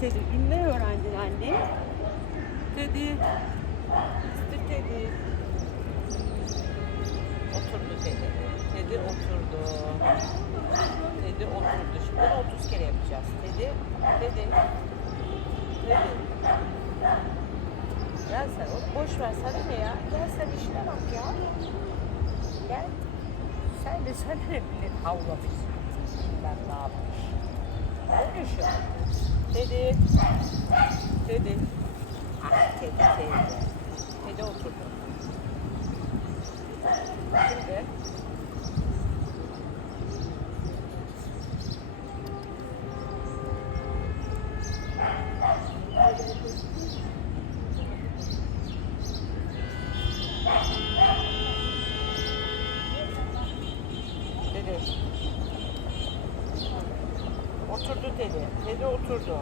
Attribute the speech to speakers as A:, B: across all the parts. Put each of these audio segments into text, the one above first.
A: Teddy. Dün ne öğrendin anne? Mr. Teddy. Oturdu Teddy. Teddy oturdu. Teddy oturdu. Şimdi bunu 30 kere yapacağız. Teddy. Teddy. Teddy. Gel sen boş ver sana ne ya? Gel sen işine bak ya. Gel. Sen de sana ne millet havlamış. Ben ne yapmış. Olmuyor şu Dedi. Dedi. Ah Teddy teyze. Teddy oturdu. Şimdi Dedi. Oturdu dedi. Dedi oturdu.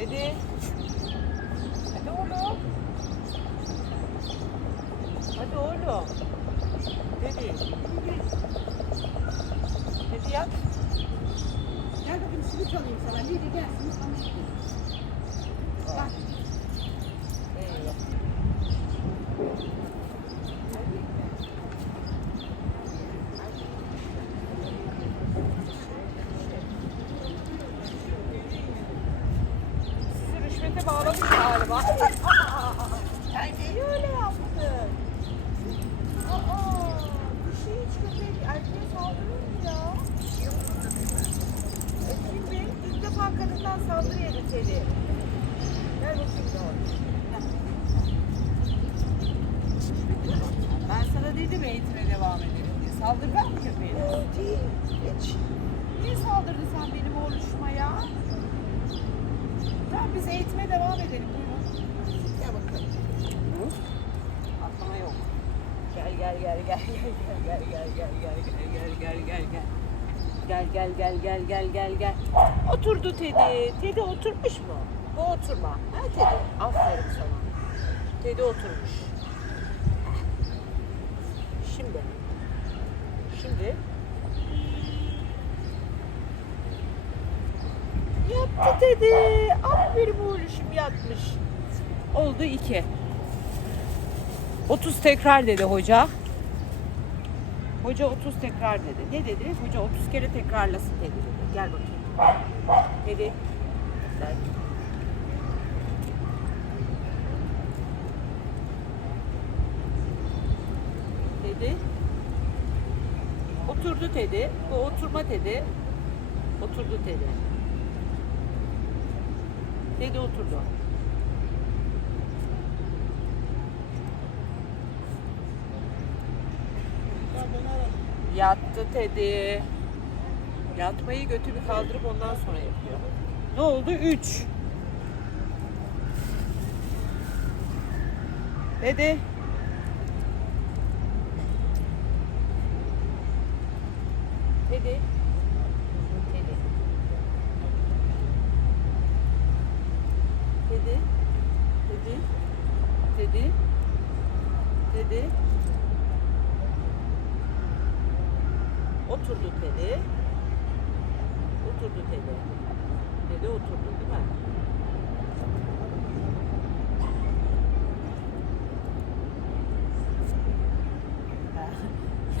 A: Dedi. Hadi oğlum. Hadi oğlum. Dedi. Dedi yat.
B: Gel bakayım simit alayım sana. Lili gel simit alayım.
A: Rüşvete bağlamış galiba. Sen niye öyle yaptın? Aa, bir şey hiç köpek erkeğe saldırır mı ya? Kim bir? İlk defa kadından saldırı yedi seni. Gel bakayım oldu. Ben sana dedim eğitime devam edelim diye. Saldırgan mı köpeğine? Değil. Hiç. Niye saldırdın sen benim oğluşuma ya? Tamam biz eğitime devam edelim. Buyurun. Gel bakalım. Atlama yok. Gel gel gel gel gel gel gel gel gel gel gel gel gel gel. Gel gel gel gel gel gel gel. Oturdu Teddy. Teddy oturmuş mu? Bu oturma. Ha Teddy? Aferin sana. Teddy oturmuş. Şimdi. Şimdi. Yattı Teddy. Aferin oğluşum yatmış. Oldu iki. 30 tekrar dedi hoca. Hoca 30 tekrar dedi. Ne dedi? Hoca 30 kere tekrarlasın dedi. dedi. Gel bakayım. Dedi. Gel. Dedi. Oturdu dedi. Bu oturma dedi. Oturdu dedi. Dedi oturdu. Yattı Teddy. Yatmayı götü bir kaldırıp ondan sonra yapıyor. Ne oldu? Üç. Teddy. Teddy. Teddy. Teddy. Teddy. Teddy. Teddy. Oturdu Teddy. Oturdu Teddy. Teddy oturdu değil mi?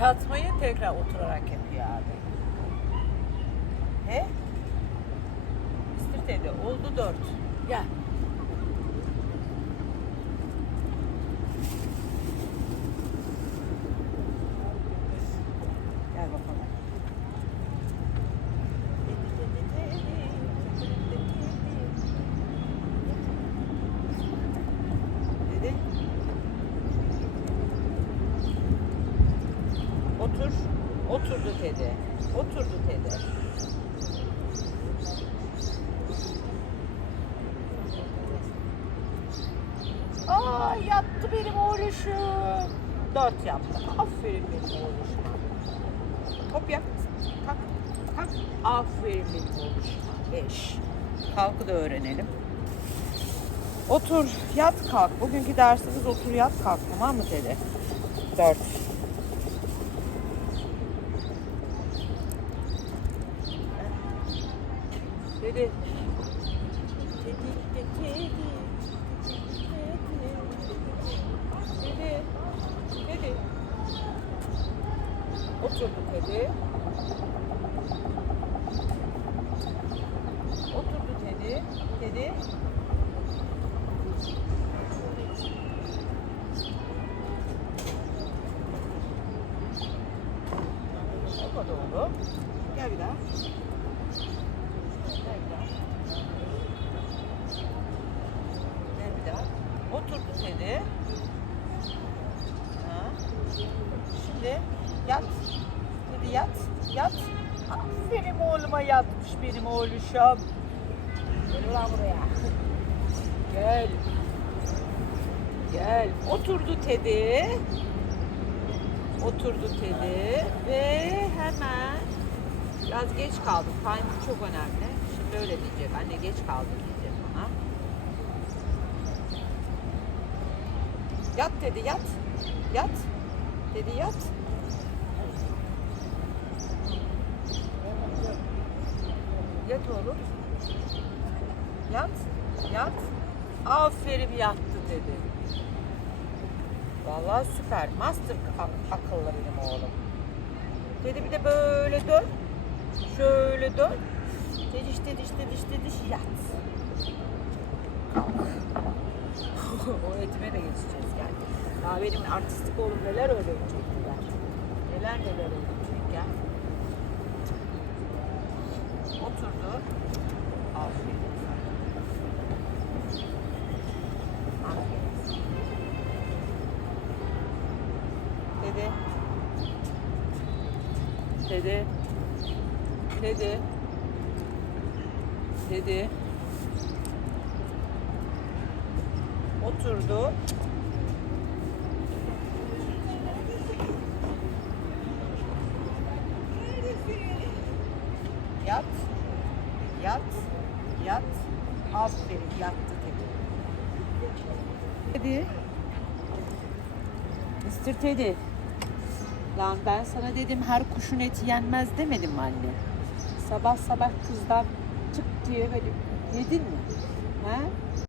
A: Yatmayı tekrar oturarak yapıyor abi. He? Mr. Teddy oldu dört. Gel bakalım. Dedi. Otur. Oturdu Teddy. Oturdu Teddy. Aa yattı benim oğluşum. Dört yaptı. Aferin benim oğluşuma. Hop yap. Kalk. Kalk. Aferin benim oğluşuma. Beş. Kalkı da öğrenelim. Otur, yat, kalk. Bugünkü dersimiz otur, yat, kalk. Tamam mı Teddy? Dört. Teddy, Teddy, Teddy. Teddy. Teddy. Oturdu Teddy. Oturdu Teddy. Teddy. Olmadı oğlum.
B: Gel bir daha.
A: Gel bir daha. Gel bir daha. Teddy. Ha. Şimdi yat. Teddy yat. Yat. Benim oğluma yatmış benim oğluşum. Gel ulan buraya. Gel. Gel. Oturdu Teddy. Oturdu Teddy ve hemen biraz geç kaldım. Time çok önemli. Şimdi öyle diyecek. Anne geç kaldı diyecek bana. Yat dedi yat. Yat. Dedi yat. Yat oğlum. Yat. Yat. Aferin yattı dedi. Vallahi süper. Master ak- akıllı benim oğlum. Dedi bir de böyle dön. Şöyle dön. Dediş dediş dediş dediş yat. O etime de geçeceğiz gel. Benim artistik oğlum neler öğrenecek neler. Neler öğrenecek gel. Oturdu. Aferin. Aferin. Dede. Dede. Dede. Dede. Oturdu. Yat. Yat. Yat. Aferin yattı dedi. Teddy. Mr. Lan ben sana dedim her kuşun eti yenmez demedim mi anne? Sabah sabah kızdan çık diye böyle yedin mi? Ha?